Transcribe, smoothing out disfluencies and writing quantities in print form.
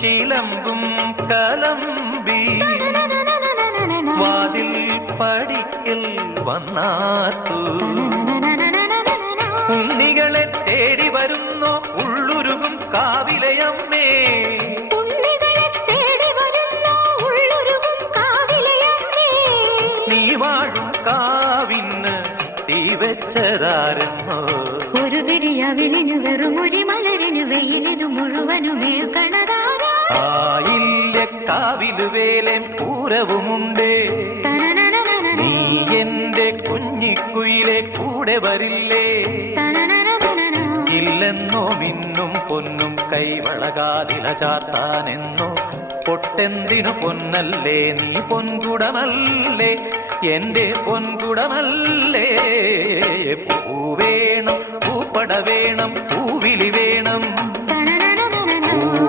ചിലമ്പും കലമ്പി വാതിൽ പടിക്കൽ വന്നാത്തു ഉണ്ണികളെ തേടി വരുന്നു ഉള്ളുരുകും കാവിലയമ്മേ. നീ വാഴും കാവിന് തീ വെച്ചതാരെന്നോ ഒരു പിരിയവിലിനു വെറും ഒരു മലരിനു വെയിലിതു മുഴുവനുമേ കണതാരാ. ആയില്ല കാവിലു വേലൻ പൂരവുമുണ്ട്. നീ എന്റെ കുഞ്ഞിക്കുയിലെ കൂടെ വരില്ലേ? ഇല്ലെന്നോ മിന്നും പൊന്നും കൈവളകാതില ചാത്താനെന്നോ പൊട്ടെന്തിനു പൊന്നല്ലേ നീ പൊൻകുടമല്ലേ എന്റെ പൊൻകുടമല്ലേ. പൂവേണം പൂപ്പട വേണം പൂവിളി വേണം